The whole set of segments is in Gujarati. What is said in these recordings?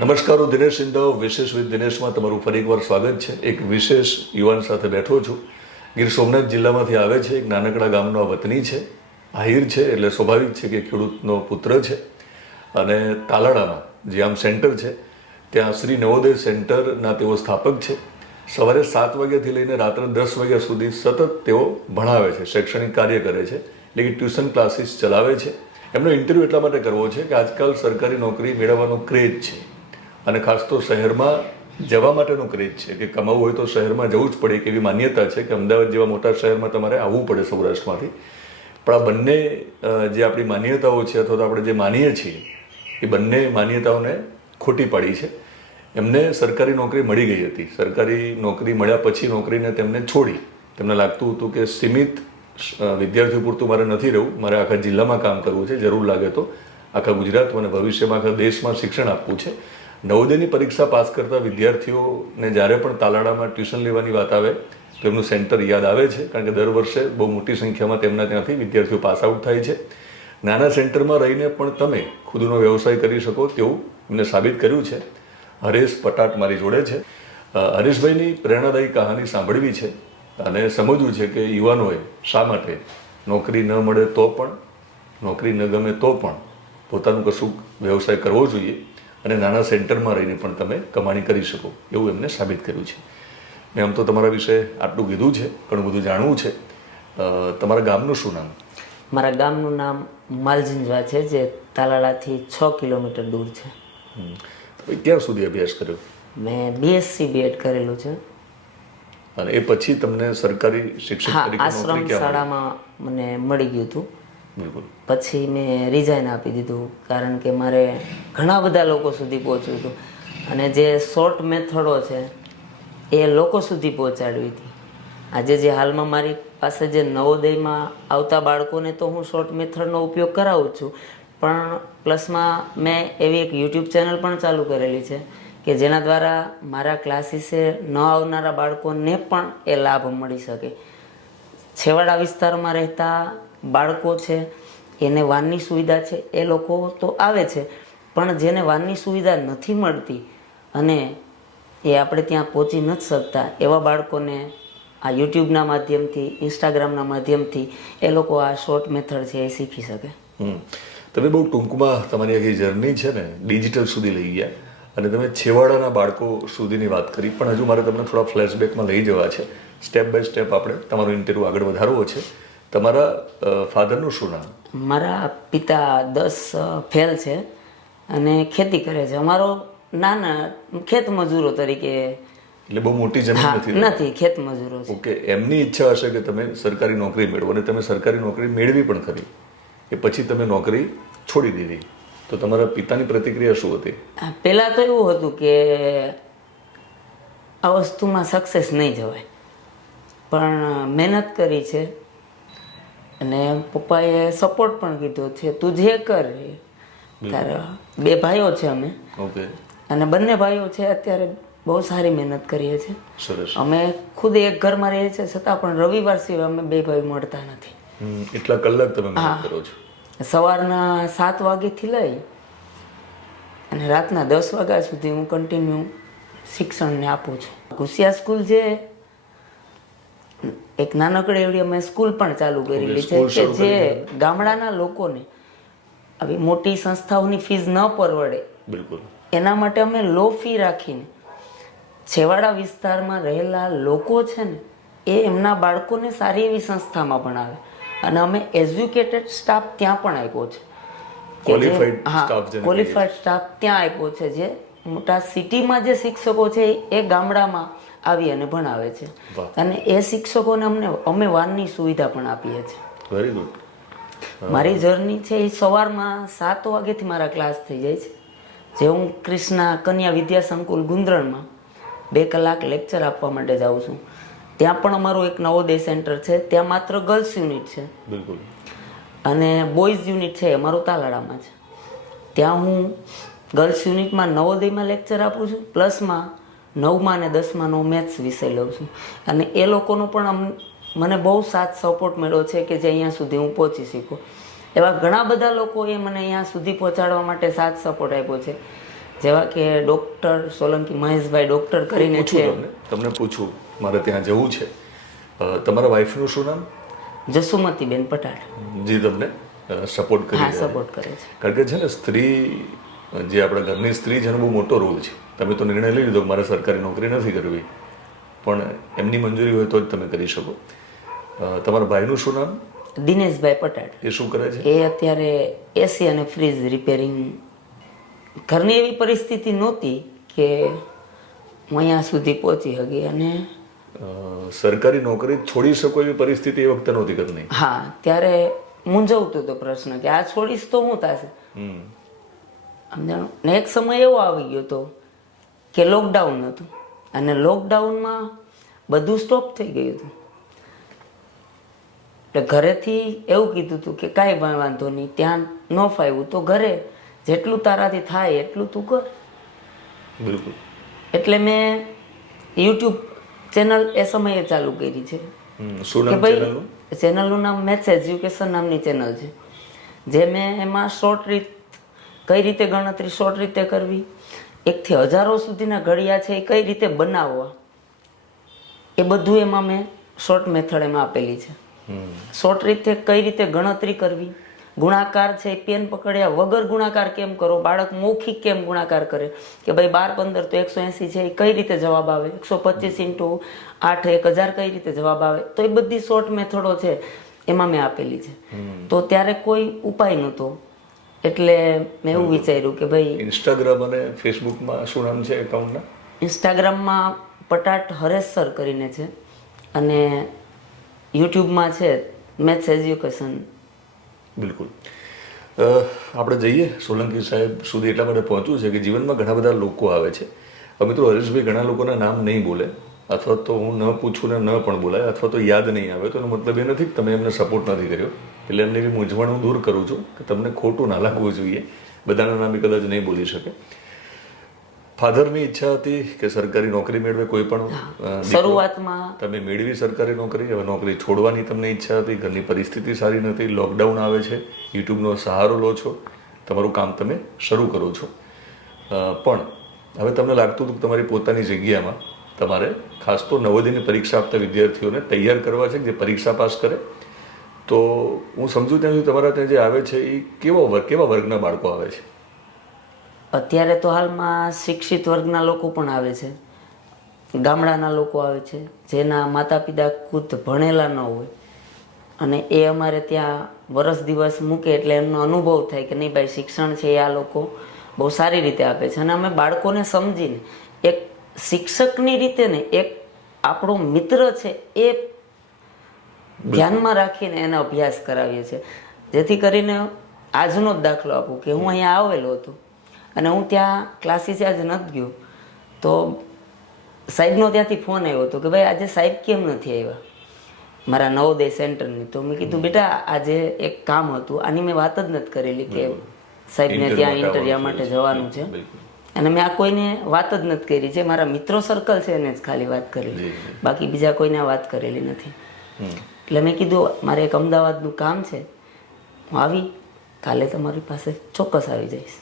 નમસ્કાર હું દિનેશ સિંધવ વિશેષ વિથ દિનેશમાં તમારું ફરી એકવાર સ્વાગત છે. એક વિશેષ યુવાન સાથે બેઠો છું. ગીર સોમનાથ જિલ્લામાંથી આવે છે. એક નાનકડા ગામનો આ વતની છે. આહિર છે, એટલે સ્વાભાવિક છે કે ખેડૂતનો પુત્ર છે. અને તાલાડામાં જે આમ સેન્ટર છે, ત્યાં શ્રી નવોદય સેન્ટરના તેઓ સ્થાપક છે. સવારે સાત વાગ્યાથી લઈને રાત્રે દસ વાગ્યા સુધી સતત તેઓ ભણાવે છે, શૈક્ષણિક કાર્ય કરે છે, એટલે કે ટ્યુશન ક્લાસીસ ચલાવે છે. એમનો ઇન્ટરવ્યૂ એટલા માટે કરવો છે કે આજકાલ સરકારી નોકરી મેળવવાનો ક્રેઝ છે. અને ખાસ તો શહેરમાં જવા માટેનો ક્રેઝ છે કે કમાવું હોય તો શહેરમાં જવું જ પડે એવી માન્યતા છે કે અમદાવાદ જેવા મોટા શહેરમાં તમારે આવવું પડે સૌરાષ્ટ્રમાંથી. પણ આ બંને જે આપણી માન્યતાઓ છે અથવા તો આપણે જે માનીએ છીએ, એ બંને માન્યતાઓને ખોટી પાડી છે. એમને સરકારી નોકરી મળી ગઈ હતી. સરકારી નોકરી મળ્યા પછી નોકરીને તેમને છોડી. તેમને લાગતું હતું કે સીમિત વિદ્યાર્થીઓ પૂરતું મારે નથી રહેવું. મારે આખા જિલ્લામાં કામ કરવું છે, જરૂર લાગે તો. આખા ગુજરાતમાં અને ભવિષ્યમાં આખા દેશમાં શિક્ષણ આપવું છે. નવોદયની પરીક્ષા પાસ કરતા વિદ્યાર્થીઓને જ્યારે પણ તાલાડામાં ટ્યુશન લેવાની વાત આવે તો એમનું સેન્ટર યાદ આવે છે, કારણ કે દર વર્ષે બહુ મોટી સંખ્યામાં તેમના ત્યાંથી વિદ્યાર્થીઓ પાસ આઉટ થાય છે. નાના સેન્ટરમાં રહીને પણ તમે ખુદનો વ્યવસાય કરી શકો તેવું એમને સાબિત કર્યું છે. હરેશ પટાટ મારી જોડે છે. હરેશભાઈની પ્રેરણાદાયી કહાની સાંભળવી છે અને સમજવું છે કે યુવાનોએ શા માટે નોકરી ન મળે તો પણ, નોકરી ન ગમે તો પણ પોતાનું કશું વ્યવસાય કરવો જોઈએ. અને નાના સેન્ટરમાં રહીને પણ તમે કમાણી કરી શકો એવું એમને સાબિત કર્યું છે. મેં આમ તો તમારા વિશે આટલું કીધું છે ઘણું બધું જાણવું છે. તમારા ગામનું શું નામ? મારા ગામનું નામ માલજીંજવા છે જે તાલાળાથી છ કિલોમીટર દૂર છે. તમે ક્યાં સુધી અભ્યાસ કર્યો? મેં બીએસસી બીએડ કરેલું છે. અને એ પછી તમને સરકારી શિક્ષક આશ્રમ શાળામાં મને મળી ગયું હતું. પછી મેં રિઝાઇન આપી દીધું, કારણ કે મારે ઘણા બધા લોકો સુધી પહોંચવું હતું. અને જે શોર્ટ મેથડો છે, એ લોકો સુધી પહોંચાડવી હતી. આજે જે હાલમાં મારી પાસે જે નવોદયમાં આવતા બાળકોને તો હું શોર્ટ મેથડનો ઉપયોગ કરાવું છું. પણ પ્લસમાં મેં એવી એક યુટ્યુબ ચેનલ પણ ચાલુ કરેલી છે, કે જેના દ્વારા મારા ક્લાસીસે ન આવનારા બાળકોને પણ એ લાભ મળી શકે. છેવાડા વિસ્તારમાં રહેતા બાળકો છે, એને વાનની સુવિધા છે, એ લોકો તો આવે છે, પણ જેને વાનની સુવિધા નથી મળતી અને એ આપણે ત્યાં પહોંચી નથી શકતા, એવા બાળકોને આ યુટ્યુબના માધ્યમથી, ઇન્સ્ટાગ્રામના માધ્યમથી એ લોકો આ શોર્ટ મેથડ છે એ શીખી શકે. તમે બહુ ટૂંકમાં તમારી આખી જર્ની છે ને ડિજિટલ સુધી લઈ ગયા અને તમે છેવાડાના બાળકો સુધીની વાત કરી, પણ હજુ મારે તમને થોડા ફ્લેશબેકમાં લઈ જવા છે. સ્ટેપ બાય સ્ટેપ આપણે તમારો ઇન્ટરવ્યૂ આગળ વધારવો છે. તમારા ફાધરનું શું નામ? મારા પિતા દસ ફેલ છે અને ખેતી કરે છે. અમારો નાના ખેત મજૂરો તરીકે એટલે બહુ મોટી જમીન નથી નથી ખેત મજૂરો છે. ઓકે એમની ઈચ્છા હશે કે તમે સરકારી નોકરી મેળવો અને તમે સરકારી નોકરી મેળવી પણ ખરી. એ પછી તમે નોકરી છોડી દીધી. તો તમારા પિતાની પ્રતિક્રિયા શું હતી? પહેલાં તો એવું હતું કે આ વસ્તુમાં સક્સેસ નહીં જવાય. પણ મહેનત કરી છે. અને પપ્પાએ સપોર્ટ પણ કીધો છે તું જે કર. તારા બે ભાઈઓ છે અમે. ઓકે. અને બંને ભાઈઓ છે અત્યારે બહુ સારી મહેનત કરીએ છીએ અમે ખુદ એક ઘરમાં રહીએ છીએ છતાં પણ રવિવાર સિવાય અમે બે ભાઈ મળતા નથી. એટલા કલાક તમે મહેનત કરો છો. સવારના સાત વાગ્યાથી લઈ અને રાતના દસ વાગ્યા સુધી હું કન્ટિન્યુ શિક્ષણને આપું છું. ઘુસિયા સ્કૂલ જે એક નાનકડી એવડી અમે સ્કૂલ પણ ચાલુ કરેલી છે કે જે ગામડાના લોકોને આવી મોટી સંસ્થાઓની ફીસ ન પરવડે. બિલકુલ. એના માટે અમે લો ફી રાખીને છેવાડા વિસ્તારમાં રહેલા લોકો છે ને એ એમના બાળકોને સારી એવી સંસ્થામાં ભણાવે. અને અમે એજ્યુકેટેડ સ્ટાફ ત્યાં પણ આપ્યો છે. હા, ક્વોલિફાઈડ સ્ટાફ ત્યાં આપ્યો છે. જે મોટા સિટીમાં જે શિક્ષકો છે એ ગામડામાં આવી અને ભણાવે છે. અને એ શિક્ષકોને અમને અમે વાનની સુવિધા પણ આપીએ છીએ. વેરી ગુડ મારી જર્ની છે એ સવારમાં સાત વાગ્યાથી મારા ક્લાસ થઈ જાય છે. જે હું ક્રિષ્ના કન્યા વિદ્યા સંકુલ ગુંદરણમાં બે કલાક લેક્ચર આપવા માટે જાઉં છું. ત્યાં પણ અમારું એક નવોદય સેન્ટર છે. ત્યાં માત્ર ગર્લ્સ યુનિટ છે. બિલકુલ. અને બોયઝ યુનિટ છે અમારું તાલાળામાં છે. ત્યાં હું ગર્લ્સ યુનિટમાં નવોદયમાં લેક્ચર આપું છું. પ્લસમાં નવમાં અને દસમાંનો મેથ્સ વિષય લઉં છું. અને એ લોકોનો પણ મને બહુ સાથ સપોર્ટ મળ્યો છે કે જે અહીંયા સુધી હું પહોંચી શકું. એવા ઘણા બધા લોકોએ મને અહીંયા સુધી પહોંચાડવા માટે સાથ સપોર્ટ આપ્યો છે. જેવા કે ડૉક્ટર સોલંકી મહેશભાઈ ડૉક્ટર કરીને છે. તમને તમને પૂછું મારે ત્યાં જવું છે. તમારા વાઈફનું શું નામ? જસુમતીબેન પટાળ જી તમને સપોર્ટ કરી. સપોર્ટ કરે છે. કારણ કે છે ને સ્ત્રી જે આપણા ઘરની સ્ત્રી છે એનો બહુ મોટો રોલ છે. તમે તો નિર્ણય લઈ લીધો કે મારે સરકારી નોકરી નથી કરવી. પણ એમની મંજૂરી હોય તો જ તમે કરી શકો. તમારા ભાઈનું શું નામ? દિનેશભાઈ પટેલ. એ શું કરે છે? એ અત્યારે એસી અને ફ્રીજ રિપેરિંગ ઘરની એવી પરિસ્થિતિ નહોતી કે હું અહીંયા સુધી પહોંચી શકી અને સરકારી નોકરી છોડી શકો એવી પરિસ્થિતિ એ વખતે નહોતી ઘરની. હા ત્યારે મૂંઝવતો હતો પ્રશ્ન કે આ છોડીશ તો શું થશે સમજાણું ને એક સમય એવો આવી ગયો હતો કે લોકડાઉન હતું. અને લોકડાઉનમાં બધું સ્ટોપ થઈ ગયું હતું. એટલે ઘરેથી એવું કીધું હતું કે કાંઈ પણ વાંધો નહીં ત્યાં ન ફાવ્યું તો ઘરે જેટલું તારાથી થાય એટલું તું કર. બિલકુલ. એટલે મેં યુટ્યુબ ચેનલ એ સમયે ચાલુ કરી છે. કે ભાઈ ચેનલનું? ચેનલનું નામ મેથ્સ એજ્યુકેશન નામની ચેનલ છે. જે મેં એમાં શોર્ટ રીત કઈ રીતે ગણતરી શોર્ટ રીતે કરવી? એકથી હજારો સુધીના ઘડિયા છે એ કઈ રીતે બનાવવા? એ બધું એમાં મેં શોર્ટ મેથડ એમાં આપેલી છે. શોર્ટ રીતે કઈ રીતે ગણતરી કરવી? ગુણાકાર છે પેન પકડ્યા વગર ગુણાકાર કેમ કરો? બાળક મૌખિક કેમ ગુણાકાર કરે? કે ભાઈ બાર પંદર તો એકસો એંસી છે એ કઈ રીતે જવાબ આવે? એકસો પચીસ ઇન્ટુ આઠ એક હજાર કઈ રીતે જવાબ આવે? તો એ બધી શોર્ટ મેથડો છે એમાં મેં આપેલી છે. તો ત્યારે કોઈ ઉપાય નહોતો. એટલે મેં એવું વિચાર્યું કે ભાઈ ઇન્સ્ટાગ્રામ અને ફેસબુકમાં શું નામ છે એકાઉન્ટના ઇન્સ્ટાગ્રામમાં પટાટ હરેશ સર કરીને છે અને યુટ્યુબમાં છે મેથ્સ એજ્યુકેશન બિલકુલ. આપણે જઈએ સોલંકી સાહેબ સુધી એટલા માટે પહોંચવું છે કે જીવનમાં ઘણા બધા લોકો આવે છે. હવે મિત્રો હરીશભાઈ ઘણા લોકોના નામ નહીં બોલે અથવા તો હું ન પૂછું ને ન પણ બોલાય અથવા તો યાદ નહીં આવે તો એનો મતલબ એ નથી કે તમે એમને સપોર્ટ નથી કર્યો. એટલે એમને એવી મૂંઝવણ હું દૂર કરું છું કે તમને ખોટું ના લાગવું જોઈએ. બધાના નામે કદાચ નહીં બોલી શકે. ફાધરની ઈચ્છા હતી કે સરકારી નોકરી મેળવે કોઈ પણ શરૂઆતમાં તમે મેળવી સરકારી નોકરી હવે નોકરી છોડવાની તમને ઈચ્છા હતી ઘરની પરિસ્થિતિ સારી નથી લોકડાઉન આવે છે યુટ્યુબનો સહારો લો છો તમારું કામ તમે શરૂ કરો છો. પણ હવે તમને લાગતું હતું કે તમારી પોતાની જગ્યામાં તમારે ખાસ તો નવોદયની પરીક્ષા આપતા વિદ્યાર્થીઓને તૈયાર કરવા છે કે જે પરીક્ષા પાસ કરે તો હું સમજુ ત્યાં સુધી તમારા ત્યાં જે આવે છે એ કેવો કેવા વર્ગના બાળકો આવે છે? અત્યારે તો હાલમાં શિક્ષિત વર્ગના લોકો પણ આવે છે. ગામડાના લોકો આવે છે. જેના માતા પિતા ખુદ ભણેલા ન હોય. અને એ અમારે ત્યાં વરસ દિવસ મૂકે એટલે એમનો અનુભવ થાય કે નહીં ભાઈ, શિક્ષણ છે એ આ લોકો બહુ સારી રીતે આપે છે. અને અમે બાળકોને સમજીને એક શિક્ષકની રીતે ને એક આપણો મિત્ર છે એ ધ્યાનમાં રાખીને એનો અભ્યાસ કરાવીએ છીએ. જેથી કરીને આજનો જ દાખલો આપું કે હું અહીંયા આવેલો હતો અને હું ત્યાં ક્લાસીસે આજે નથી ગયો. તો સાહેબનો ત્યાંથી ફોન આવ્યો હતો કે ભાઈ આજે સાહેબ કેમ નથી આવ્યા? મારા નવોદય સેન્ટરની. તો મેં કીધું બેટા આજે એક કામ હતું. આની મેં વાત જ નથી કરેલી કે સાહેબને ત્યાં ઇન્ટરવ્યુ માટે જવાનું છે. અને મેં આ કોઈને વાત જ નથી કરી. છે મારા મિત્રો સર્કલ છે એને જ ખાલી વાત કરેલી. બાકી બીજા કોઈને આ વાત કરેલી નથી. એટલે મેં કીધું મારે એક અમદાવાદનું કામ છે. હું આવી કાલે તમારી પાસે ચોક્કસ આવી જઈશ.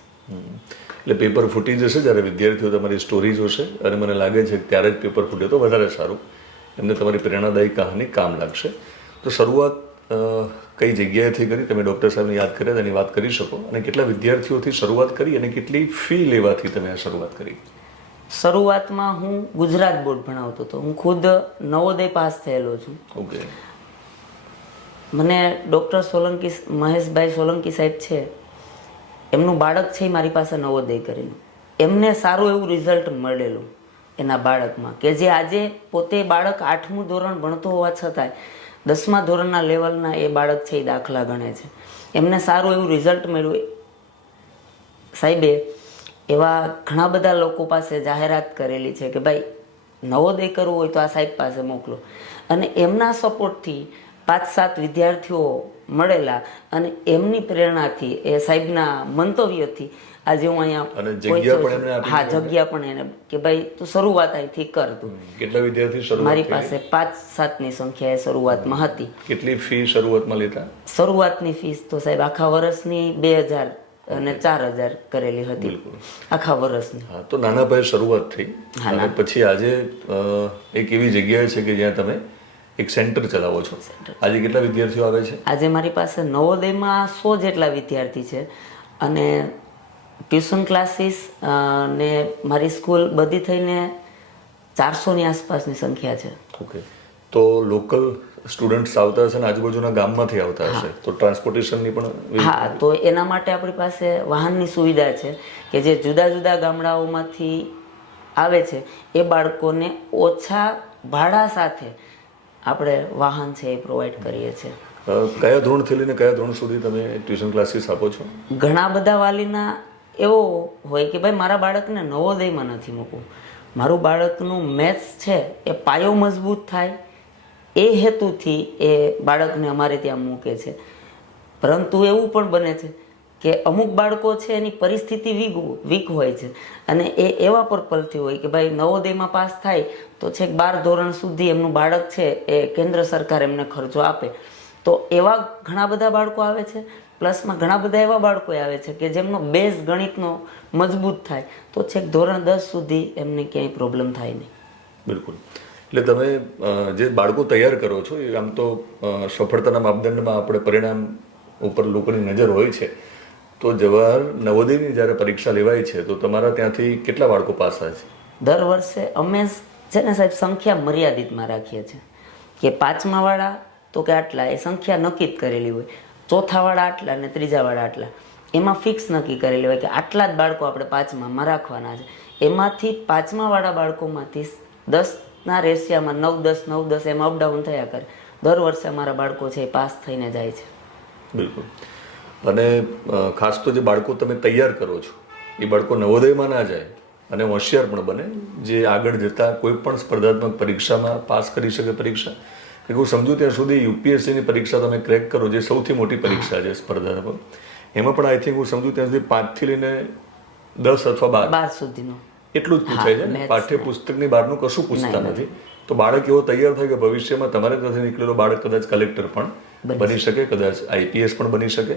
એટલે પેપર ફૂટી જશે જ્યારે વિદ્યાર્થીઓ તમારી સ્ટોરી જોશે અને મને લાગે છે ત્યારે જ પેપર ફૂટ્યો તો વધારે સારું. એમને તમારી પ્રેરણાદાયી કહાની કામ લાગશે. તો શરૂઆત કઈ જગ્યાએથી કરી તમે ડૉક્ટર સાહેબને યાદ કર્યા તેની વાત કરી શકો. અને કેટલા વિદ્યાર્થીઓથી શરૂઆત કરી અને કેટલી ફી લેવાથી તમે આ શરૂઆત કરી? શરૂઆતમાં હું ગુજરાત બોર્ડ ભણાવતો હતો. હું ખુદ નવોદય પાસ થયેલો છું. ઓકે મને ડૉક્ટર સોલંકી મહેશભાઈ સોલંકી સાહેબ છે, એમનું બાળક છે મારી પાસે નવોદય કરીને. એમને સારું એવું રિઝલ્ટ મળેલું એના બાળકમાં કે જે આજે પોતે બાળક આઠમું ધોરણ ભણતો હોવા છતાંય દસમા ધોરણના લેવલના એ બાળક છે એ દાખલા ગણે છે. એમને સારું એવું રિઝલ્ટ મળ્યું. સાહેબે એવા ઘણા બધા લોકો પાસે જાહેરાત કરેલી છે કે ભાઈ નવોદય કરવું હોય તો આ સાહેબ પાસે મોકલો. અને એમના સપોર્ટથી પાંચ સાત વિદ્યાર્થીઓ મળેલા અને એમની પ્રેરણાથી એ સાહેબના મંતવ્યથી આજે હું અહીંયા હા જગ્યા પણ એને કે ભાઈ તું શરૂઆત અહીંથી કર તું. કેટલા વિદ્યાર્થી મારી પાસે પાંચ સાતની સંખ્યા એ શરૂઆતમાં હતી. કેટલી ફી શરૂઆતમાં લેતા? શરૂઆતની ફીસ તો સાહેબ આખા વર્ષની બે હજાર અને ચાર હજાર કરેલી હતી. આખા વર્ષની. હા તો નાના ભાઈ શરૂઆત થઈ. અને પછી આજે એક એવી જગ્યા છે કે જ્યાં તમે એક સેન્ટર ચલાવો છો. આજે કેટલા વિદ્યાર્થીઓ આવે છે? આજે મારી પાસે નવોદયમાં સો જેટલા વિદ્યાર્થી છે અને ટ્યુશન ક્લાસીસ ને મારી સ્કૂલ બધી થઈને ચારસોની આસપાસની સંખ્યા છે. ઓકે. તો લોકલ સ્ટુડન્ટ્સ આવતા હશે ને આજુબાજુના ગામમાંથી આવતા હશે? તો ટ્રાન્સપોર્ટેશનની પણ હા તો એના માટે આપણી પાસે વાહનની સુવિધા છે કે જે જુદા જુદા ગામડાઓમાંથી આવે છે એ બાળકોને ઓછા ભાડા સાથે આપણે વાહન છે એ પ્રોવાઈડ કરીએ છીએ. કયા ધોરણથી લઈને કયા ધોરણ સુધી તમે ટ્યુશન ક્લાસીસ આપો છો? ઘણા બધા વાલીના એવો હોય કે ભાઈ મારા બાળકને નવોદયમાં નથી મૂકવું. મારું બાળકનું મેથ્સ છે એ પાયો મજબૂત થાય. એ હેતુથી એ બાળકને અમારે ત્યાં મૂકે છે. પરંતુ એવું પણ બને છે કે અમુક બાળકો છે એની પરિસ્થિતિ વીક વીક હોય છે. અને એ એવા પર પલથી હોય કે ભાઈ નવોદયમાં પાસ થાય તો છેક બાર ધોરણ સુધી એમનું બાળક છે એ કેન્દ્ર સરકાર એમને ખર્ચો આપે. તો એવા ઘણા બધા બાળકો આવે છે. પ્લસમાં ઘણા બધા એવા બાળકો આવે છે કે જેમનો બેઝ ગણિતનો મજબૂત થાય. તો છેક ધોરણ દસ સુધી એમને ક્યાંય પ્રોબ્લેમ થાય નહીં. બિલકુલ. એટલે તમે જે બાળકો તૈયાર કરો છો, એ આમ તો સફળતાના માપદંડમાં આપણે પરિણામ ઉપર લોકોની નજર હોય છે. તો જવાહર નવોદયની જ્યારે પરીક્ષા લેવાય છે તો તમારા ત્યાંથી કેટલા બાળકો પાસ થાય છે? દર વર્ષે અમે છે ને સાહેબ સંખ્યા મર્યાદિતમાં રાખીએ છીએ. કે પાંચમાવાળા તો કે આટલા એ સંખ્યા નક્કી જ કરેલી હોય. ચોથાવાળા આટલા ને ત્રીજાવાળા આટલા. એમાં ફિક્સ નક્કી કરેલી હોય કે આટલા જ બાળકો આપણે પાંચમામાં રાખવાના છે. એમાંથી પાંચમાવાળા બાળકોમાંથી દસના રેશિયામાં નવ દસ નવ દસ એમાં અપડાઉન થયા કરે. દર વર્ષે અમારા બાળકો છે એ પાસ થઈને જાય છે. બિલકુલ. અને ખાસ તો જે બાળકો તમે તૈયાર કરો છો એ બાળકો નવોદયમાં ના જાય અને હોશિયાર પણ બને જે આગળ જતા કોઈ પણ સ્પર્ધાત્મક પરીક્ષામાં પાસ કરી શકે પરીક્ષા. કે હું સમજુ ત્યાં સુધી યુપીએસસીની પરીક્ષા તમે ક્રેક કરો જે સૌથી મોટી પરીક્ષા છે સ્પર્ધાત્મક એમાં પણ આઈ થિંક હું સમજુ ત્યાં સુધી પાંચથી લઈને દસ અથવા બાર. બાર સુધીનો. એટલું જ પૂછાય છે ને? maths બહારનું કશું પૂછતા નથી. તો બાળક એવો તૈયાર થાય કે ભવિષ્યમાં તમારે ત્યાંથી નીકળેલો બાળક કદાચ કલેક્ટર પણ બની શકે. કદાચ આઈપીએસ પણ બની શકે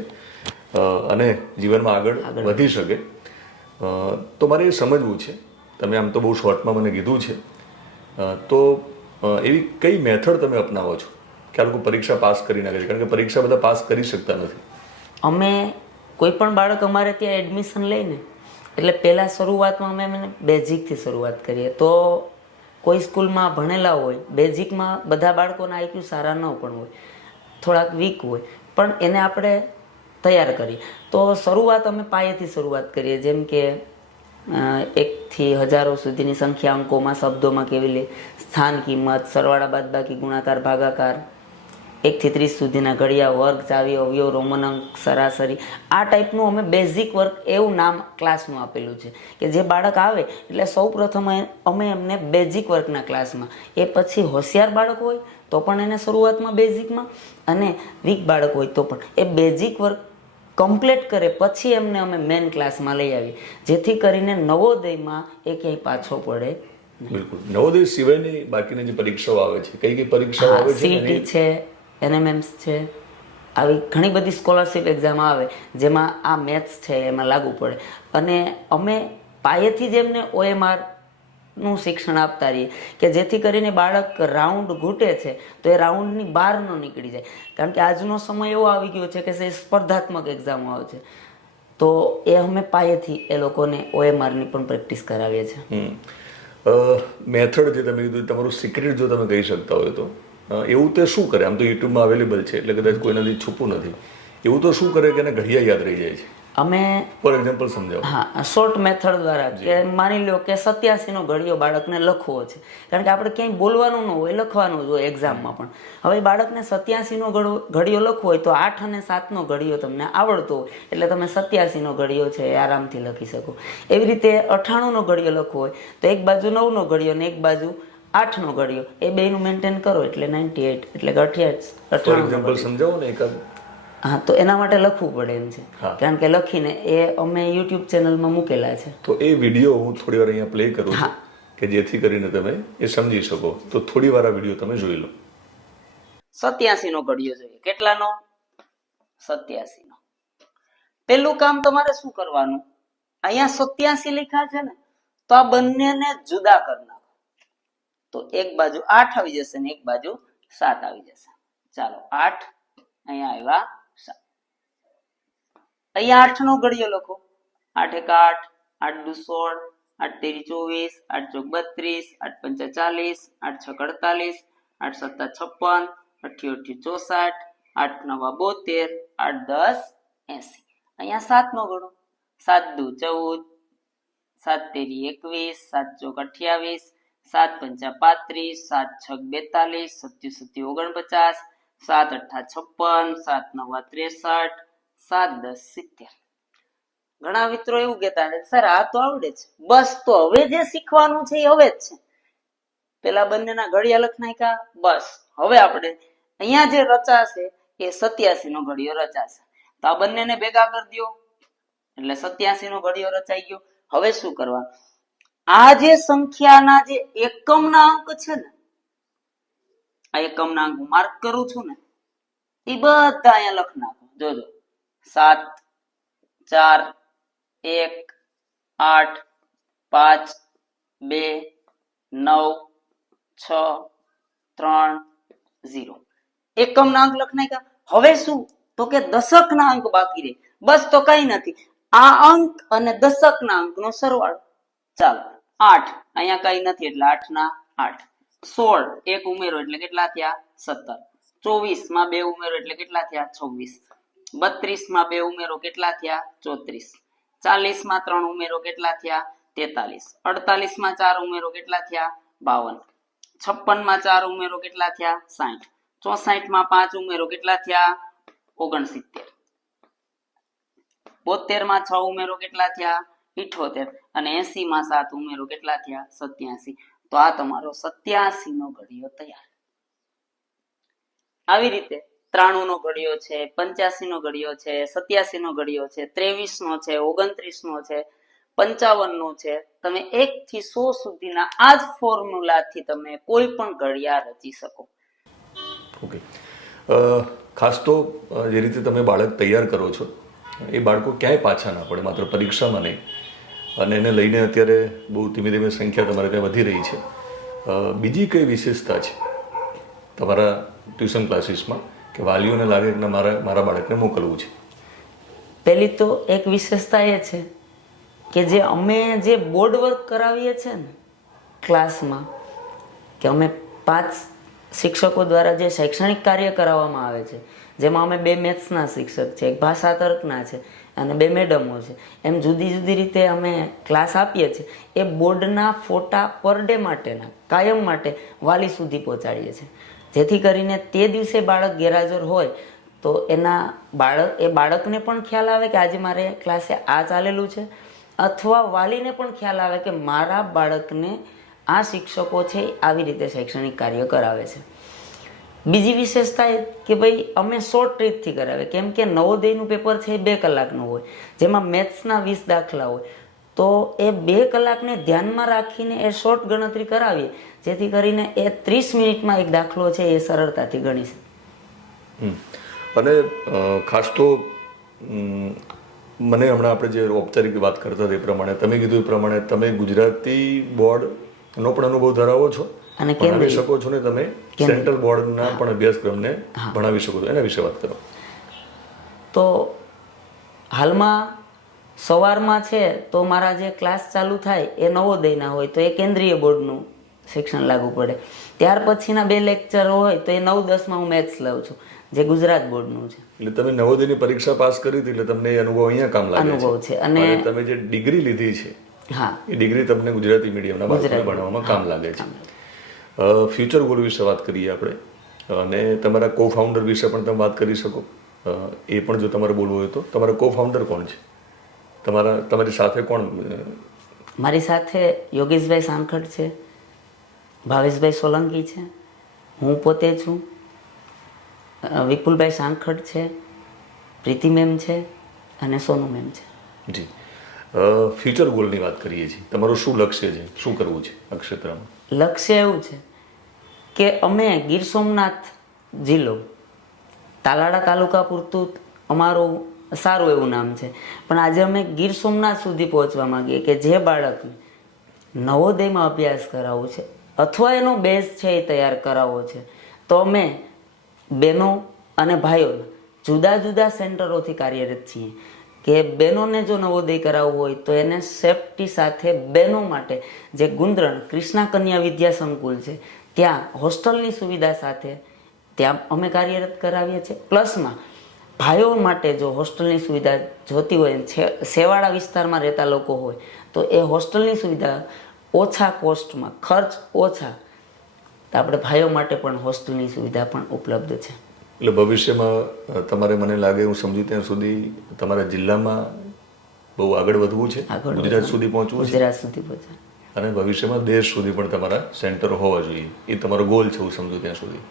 અને જીવનમાં આગળ વધી શકે. તો મારે એ સમજવું છે. તમે આમ તો બહુ શોર્ટમાં મને કીધું છે. તો એવી કઈ મેથડ તમે અપનાવો છો કે આ લોકો પરીક્ષા પાસ કરી નાખે છે? કારણ કે પરીક્ષા બધા પાસ કરી શકતા નથી. અમે કોઈ પણ બાળક અમારે ત્યાં એડમિશન લઈને એટલે પહેલાં શરૂઆતમાં અમે એમને બેઝિકથી શરૂઆત કરીએ. તો કોઈ સ્કૂલમાં ભણેલા હોય બેઝિકમાં બધા બાળકોના આઈક્યુ સારા ન પણ હોય. થોડાક વીક હોય. પણ એને આપણે તૈયાર કરીએ. તો શરૂઆત અમે પાયેથી શરૂઆત કરીએ. જેમ કે એકથી હજારો સુધીની સંખ્યા અંકોમાં, શબ્દોમાં કેવી લે સ્થાન, કિંમત, સરવાળા, બાદબાકી, ગુણાકાર, ભાગાકાર એકથી ત્રીસ સુધીના ઘડિયા વર્ગ ચાવી અવયવ રોમન અંક સરાસરી આ ટાઈપનું અમે બેઝિક વર્ક એવું નામ ક્લાસનું આપેલું છે. કે જે બાળક આવે એટલે સૌ પ્રથમ અમે એમને બેઝિક વર્કના ક્લાસમાં એ પછી હોશિયાર બાળક હોય તો પણ એને શરૂઆતમાં બેઝિકમાં અને વીક બાળક હોય તો પણ. એ બેઝિક વર્ક કમ્પ્લીટ કરે પછી એમને અમે મેન ક્લાસમાં લઈ આવીએ. જેથી કરીને નવોદયમાં એ ક્યાંય પાછો પડે બિલકુલ. નવોદય સિવાયની બાકીની જે પરીક્ષાઓ આવે છે કઈ કઈ પરીક્ષાઓ આવે છે? સીટી છે એનએમએમ્સ છે. આવી ઘણી બધી સ્કોલરશિપ એક્ઝામ આવે, જેમાં આ મેથ્સ છે, એમાં લાગુ પડે. અને અમે પાયેથી જ એમને ઓએમઆરનું શિક્ષણ આપતા રહીએ. કે જેથી કરીને બાળક રાઉન્ડ ઘૂંટે છે, તો એ રાઉન્ડની બહાર ન નીકળી જાય. કારણ કે આજનો સમય એવો આવી ગયો છે કે જે સ્પર્ધાત્મક એક્ઝામો આવે છે. તો એ અમે પાયેથી એ લોકોને ઓએમઆરની પણ પ્રેક્ટિસ કરાવીએ છીએ. મેથડ જે તમે કીધું, તમારું સિક્રેટ જો તમે કહી શકતા હોય તો? એવું તે શું કરે? આમ તો યુટ્યુબમાં અવેલેબલ છે એટલે કદાચ કોઈનાથી છૂપું નથી. એવું તો શું કરે કે એને ઘડિયા યાદ રહી જાય છે? અમે ફોર એક્ઝામ્પલ સમજાવો. હા શોર્ટ મેથડ દ્વારા કે માની લો કે સત્યાસીનો ઘડિયો બાળકને લખવો છે. કારણ કે આપણે ક્યાંય બોલવાનું ન હોય લખવાનું જ હોય એક્ઝામમાં પણ. હવે બાળકને સત્યાસીનો ઘડિયો લખવો હોય તો આઠ અને સાતનો ઘડિયો તમને આવડતો હોય. એટલે તમે સત્યાસીનો ઘડિયો છે એ આરામથી લખી શકો. એવી રીતે અઠાણુંનો ઘડિયો લખવો હોય તો એક બાજુ નવનો ઘડિયો ને એક બાજુ આઠનો ગળ્યો. એ બેનું મેન્ટેન કરો એટલે નાઇન્ટી એટ એટલે કે અઠ્યાવીસ સમજાવો ને એકાદ. હા તો એના માટે લખવું પડે એમ છે. કારણ કે લખીને એ અમે યુટ્યુબ ચેનલમાં મૂકેલા છે. તો એ વીડિયો હું થોડી વાર અહીંયા પ્લે કરું હા. કે જેથી કરીને તમે એ સમજી શકો. તો થોડી વાર આ વીડિયો તમે જોઈ લો. સત્યાસી નો ઘડિયો જોઈએ કેટલાનો? સત્યાસી નો પેલું કામ તમારે શું કરવાનું? અહીંયા સત્યાસી લખ્યા છે ને તો આ બંનેને જુદા કરી નાખો. તો એક બાજુ આઠ આવી જશે ને એક બાજુ સાત આવી જશે. ચાલો, આઠ અહીંયા આવ્યા સાત. અહીંયા આઠ નો ઘડિયો લખો. આઠ એક આઠ આઠ દુ સોળ, આઠ તેરી ચોવીસ, આઠ ચોક બત્રીસ, આઠ પંચા ચાલીસ, આઠ છ અડતાલીસ, આઠ સત્તા છપ્પન અઠ્યો અઠ્યો ચોસાઠ, આઠ નવા બોતેર, આઠ દસ એસી. અહીંયા સાત નો ગણો. સાત દુ ચૌદ, સાત તેરી એકવીસ, સાત ચોક અઠ્યાવીસ સાત પંચા પાંત્રીસ, સાત છ બેતાલીસ, સત્યુ સત્યુ ઓગણપચાસ, સાત અઠા છપ્પન, સાત નવા ત્રેસઠ, સાત દસ સિત્તેર. ઘણા મિત્રો એવું કહેતા સર, આ તો આવડે છે. બસ તો હવે જે શીખવાનું છે એ હવે જ છે. પેલા બંનેના ઘડિયા લખ બસ, હવે આપણે અહીંયા જે રચાશે એ સત્યાસી નો ઘડિયો રચાશે. તો આ બંનેને ભેગા કરી દો એટલે સત્યાસી નો ઘડિયો રચાઈ ગયો. હવે શું કરવાનું? આ જે સંખ્યાના જે એકમના અંક છે ને, આ એકમના અંક હું માર્ક કરું છું ને, એ બધા અહીંયા લખ નાખો. જોજો સાત, ચાર, એક, આઠ, પાંચ, બે, નવ, છ, ત્રણ, ઝીરો. એકમના અંક લખ નાખ્યા. હવે શું? તો કે દશકના અંક બાકી રહે. બસ તો કઈ નથી. આ અંક અને દશકના અંકનો સરવાળો. ચાલો. આઠ. અહીંયા કઈ નથી એટલે આઠ ના આઠ. સોળ. એક ઉમેરો એટલે કેટલા થયા? સત્તર. ચોવીસમાં બે ઉમેરો એટલે કેટલા થયા? છવ્વીસ. બત્રીસમાં બે ઉમેરો કેટલા થયા? ચોત્રીસ. ચાલીસમાં ત્રણ ઉમેરો કેટલા થયા? તેતાલીસ. અડતાલીસમાં ચાર ઉમેરો કેટલા થયા? બાવન. છપ્પનમાં ચાર ઉમેરો કેટલા થયા? સાઠ. ચોસાઠમાં પાંચ ઉમેરો કેટલા થયા? ઓગણસિત્તેર. બોતેરમાં છ ઉમેરો કેટલા થયા? ઇઠોતેર અને એસી માં સાત ઉમેરો કેટલા થયા? સત્યાસી. તો આ તમારો સત્યાસી નો ઘડિયો તૈયાર. આવી રીતે ત્રાણું નો ઘડિયો છે પંચ્યાસી નો ઘડિયો છે સત્યાસી નો ઘડિયો છે ત્રેવીસ નો છે ઓગણત્રીસ નો છે પંચાવન નો છે. તમે એક થી સો સુધીના આ જ ફોર્મ્યુલા થી તમે કોઈ પણ ઘડિયા રચી શકો. ઓકે. ખાસ તો જે રીતે તમે બાળક તૈયાર કરો છો, એ બાળકો ક્યાંય પાછા ના પડે, માત્ર પરીક્ષામાં નહીં. અને એને લઈને અત્યારે બહુ ધીમે ધીમે સંખ્યા તમારે ત્યાં વધી રહી છે. બીજી કઈ વિશેષતા છે તમારા ટ્યુશન ક્લાસીસમાં કે વાલીઓને લાગે કે મારા મારા બાળકને મોકલવું છે? પહેલી તો એક વિશેષતા એ છે કે જે અમે જે બોર્ડ વર્ક કરાવીએ છીએ ને ક્લાસમાં, કે અમે પાંચ શિક્ષકો દ્વારા જે શૈક્ષણિક કાર્ય કરાવવામાં આવે છે, જેમાં અમે બે મેથ્સના શિક્ષક છે, એક ભાષા તર્કના છે અને બે મેડમો છે. એમ જુદી જુદી રીતે અમે ક્લાસ આપીએ છીએ. એ બોર્ડના ફોટા પર ડે માટેના, કાયમ માટે વાલી સુધી પહોંચાડીએ છીએ. જેથી કરીને તે દિવસે બાળક ગેરહાજર હોય તો એના બાળક, એ બાળકને પણ ખ્યાલ આવે કે આજે મારે ક્લાસે આ ચાલેલું છે, અથવા વાલીને પણ ખ્યાલ આવે કે મારા બાળકને આ શિક્ષકો છે આવી રીતે શૈક્ષણિક કાર્ય કરાવે છે. બીજી વિશેષતા એ કે ભાઈ, અમે શોર્ટ ટ્રીટથી કરાવે. કેમ કે નવોદયનું પેપર છે એ બે કલાકનું હોય. જેમાં મેથ્સના વીસ દાખલા હોય. તો એ બે કલાકને ધ્યાનમાં રાખીને એ શોર્ટ ગણતરી કરાવીએ. જેથી કરીને એ ત્રીસ મિનિટમાં એક દાખલો છે એ સરળતાથી ગણી શકે. અને ખાસ તો મને હમણાં આપણે જે ઔપચારિક વાત કરતા હતા એ પ્રમાણે, તમે કીધું એ પ્રમાણે તમે ગુજરાતી બોર્ડનો પણ અનુભવ ધરાવો છો. અને કેન્દ્રીય શકો છો ને તમે સેન્ટ્રલ બોર્ડના પણ અભ્યાસક્રમને ભણાવી શકો છો. એના વિશે વાત કરો. તો હાલમાં સવારમાં છે તો મારા જે ક્લાસ ચાલુ થાય એ નવોદયના હોય તો એ કેન્દ્રીય બોર્ડનું શિક્ષણ લાગુ પડે. ત્યાર પછીના બે લેક્ચર હોય તો એ નવ દસમાં હું મેથ્સ લઉં છું જે ગુજરાત બોર્ડનું છે. એટલે તમે નવોદયની પરીક્ષા પાસ કરી હતી એટલે તમને એ અનુભવ અહીંયા કામ લાગે અનુભવ છે. અને તમે જે ડિગ્રી લીધી છે હા. એ ડિગ્રી તમને ગુજરાતી મીડિયમના બાળકોને ભણાવવામાં કામ લાગે છે. ફ્યુચર ગોલ વિશે વાત કરીએ આપણે. અને તમારા કો ફાઉન્ડર વિશે પણ તમે વાત કરી શકો. એ પણ જો તમારે બોલવું હોય તો. તમારા કો ફાઉન્ડર કોણ છે? તમારા તમારી સાથે કોણ મારી સાથે યોગેશભાઈ સાંખડ છે ભાવેશભાઈ સોલંકી છે હું પોતે છું વિપુલભાઈ સાંખડ છે પ્રીતિ મેમ છે અને સોનુ મેમ છે. જી. ફ્યુચર ગોલની વાત કરીએ છીએ. તમારું શું લક્ષ્ય છે? શું કરવું છે આ ક્ષેત્રમાં? લક્ષ્ય એવું છે કે અમે ગીર સોમનાથ જિલ્લો, તાલાળા તાલુકા પૂરતું અમારું સારું એવું નામ છે. પણ આજે અમે ગીર સોમનાથ સુધી પહોંચવા માંગીએ કે જે બાળકને નવોદયમાં અભ્યાસ કરાવવો છે અથવા એનો બેઝ છે એ તૈયાર કરાવવો છે, તો અમે બહેનો અને ભાઈઓ જુદા જુદા સેન્ટરોથી કાર્યરત છીએ. કે બહેનોને જો નવોદય કરાવવું હોય તો એને સેફટી સાથે બહેનો માટે જે ગુંદરણ, કૃષ્ણા કન્યા વિદ્યા સંકુલ છે, ત્યાં હોસ્ટેલની સુવિધા સાથે ત્યાં અમે કાર્યરત કરાવીએ છીએ. પ્લસમાં ભાઈઓ માટે જો હોસ્ટેલની સુવિધા જોતી હોય સેવાળા વિસ્તારમાં રહેતા લોકો હોય, તો એ હોસ્ટેલની સુવિધા ઓછા કોસ્ટમાં, ખર્ચ ઓછા, તો આપણે ભાઈઓ માટે પણ હોસ્ટેલની સુવિધા પણ ઉપલબ્ધ છે. એટલે ભવિષ્યમાં તમારે મને લાગે હું સમજુ ત્યાં સુધી તમારા જિલ્લામાં બહુ આગળ વધવું છે? ગુજરાત સુધી પહોંચવું છે? ગુજરાત સુધી પહોંચે અને ભવિષ્યમાં દેશ સુધી પણ તમારા સેન્ટર હોવા જોઈએ. એ તમારો ગોલ છે હું સમજુ ત્યાં સુધી.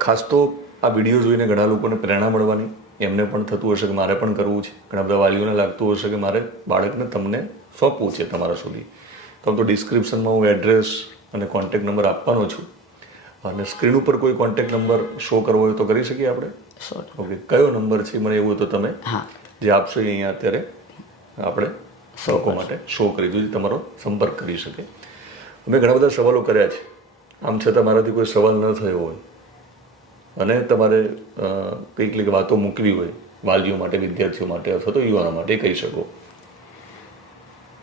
ખાસ તો આ વીડિયો જોઈને ઘણા લોકોને પ્રેરણા મળવાની. એમને પણ થતું હશે કે મારે પણ કરવું છે. ઘણા બધા વાલીઓને લાગતું હશે કે મારે બાળકને તમને સોંપવું છે તમારા સુધી. તો આમ તો ડિસ્ક્રિપ્શનમાં હું એડ્રેસ અને કોન્ટેક્ટ નંબર આપવાનો છું. અને સ્ક્રીન ઉપર કોઈ કોન્ટેક્ટ નંબર શો કરવો હોય તો કરી શકીએ આપણે? ઓકે કયો નંબર છે? મને એવું તો તમે હા. જે આપશો અહીંયા અત્યારે આપણે લોકો માટે શો કરી દીધું તમારો સંપર્ક કરી શકે. અમે ઘણા બધા સવાલો કર્યા છે. આમ છતાં મારાથી કોઈ સવાલ ન થયો હોય. અને તમારે કંઈક કંઈક વાતો મૂકવી હોય વાલીઓ માટે વિદ્યાર્થીઓ માટે અથવા તો યુવાનો માટે કહી શકો.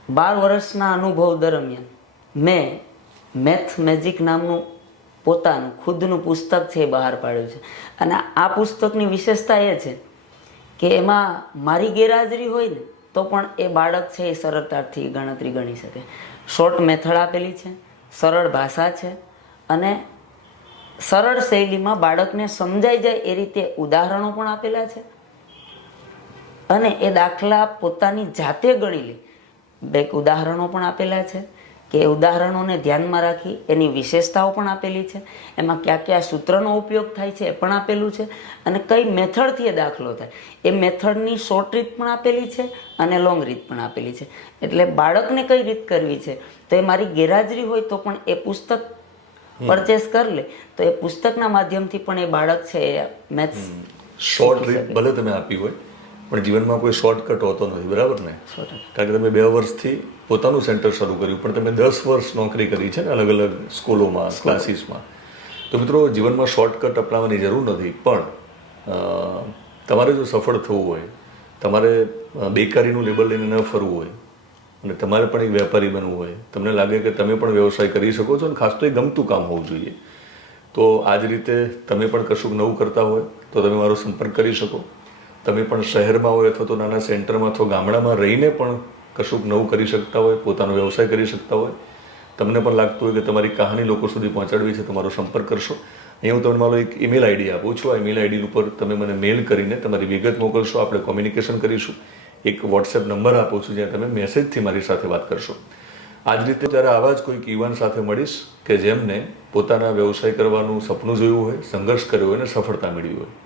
બાર વર્ષના અનુભવ દરમિયાન મેં મેથ મેજિક નામનું પોતાનું, ખુદનું પુસ્તક છે એ બહાર પાડ્યું છે. અને આ પુસ્તકની વિશેષતા એ છે કે એમાં મારી ગેરહાજરી હોય ને, તો પણ એ બાળક છે એ સરળતાથી ગણતરી ગણી શકે. શોર્ટ મેથડ આપેલી છે, સરળ ભાષા છે અને સરળ શૈલીમાં બાળકને સમજાઈ જાય એ રીતે ઉદાહરણો પણ આપેલા છે. અને એ દાખલા પોતાની જાતે ગણી લે. બે ઉદાહરણો પણ આપેલા છે. કે ઉદાહરણોને ધ્યાનમાં રાખી એની વિશેષતાઓ પણ આપેલી છે એમાં કયા કયા સૂત્રનો ઉપયોગ થાય છે એ પણ આપેલું છે અને કઈ મેથડથી એ દાખલો થાય. એ મેથડની શોર્ટ રીત પણ આપેલી છે અને લોંગ રીત પણ આપેલી છે. એટલે બાળકને કઈ રીત કરવી છે? તો એ મારી ગેરહાજરી હોય તો પણ એ પુસ્તક પરચેસ કરી લે. તો એ પુસ્તકના માધ્યમથી પણ એ બાળક છે એ મેથ્સ શોર્ટ રીત ભલે તમે આપી હોય પણ જીવનમાં કોઈ શોર્ટકટ હોતો નથી બરાબર ને? કારણ કે તમે બે વર્ષથી પોતાનું સેન્ટર શરૂ કર્યું પણ તમે દસ વર્ષ નોકરી કરી છે ને અલગ અલગ સ્કૂલોમાં ક્લાસીસમાં. તો મિત્રો જીવનમાં શોર્ટકટ અપનાવવાની જરૂર નથી પણ તમારે જો સફળ થવું હોય તમારે બેકારીનું લેબલ લઈને ન ફરવું હોય અને તમારે પણ એક વેપારી બનવું હોય તમને લાગે કે તમે પણ વ્યવસાય કરી શકો છો અને ખાસ તો એ ગમતું કામ હોવું જોઈએ. તો આ જ રીતે તમે પણ કશુંક નવું કરતા હોય તો તમે મારો સંપર્ક કરી શકો. તમે પણ શહેરમાં હોય અથવા તો નાના સેન્ટરમાં અથવા ગામડામાં રહીને પણ કશુંક નવું કરી શકતા હોય, પોતાનો વ્યવસાય કરી શકતા હોય, તમને પણ લાગતું હોય કે તમારી કહાની લોકો સુધી પહોંચાડવી છે તમારો સંપર્ક કરશો. અહીં હું તમને મારો એક ઈમેલ આઈડી આપું છું. આ ઈમેલ આઈડી ઉપર તમે મને મેલ કરીને તમારી વિગત મોકલશો. આપણે કોમ્યુનિકેશન કરીશું. એક વોટ્સએપ નંબર આપું છું, જ્યાં તમે મેસેજથી મારી સાથે વાત કરશો. આ જ રીતે જ્યારે આવા જ કોઈક યુવાન સાથે મળીશ કે જેમને પોતાના વ્યવસાય કરવાનું સપનું જોયું હોય, સંઘર્ષ કર્યો હોય અને સફળતા મેળવી હોય.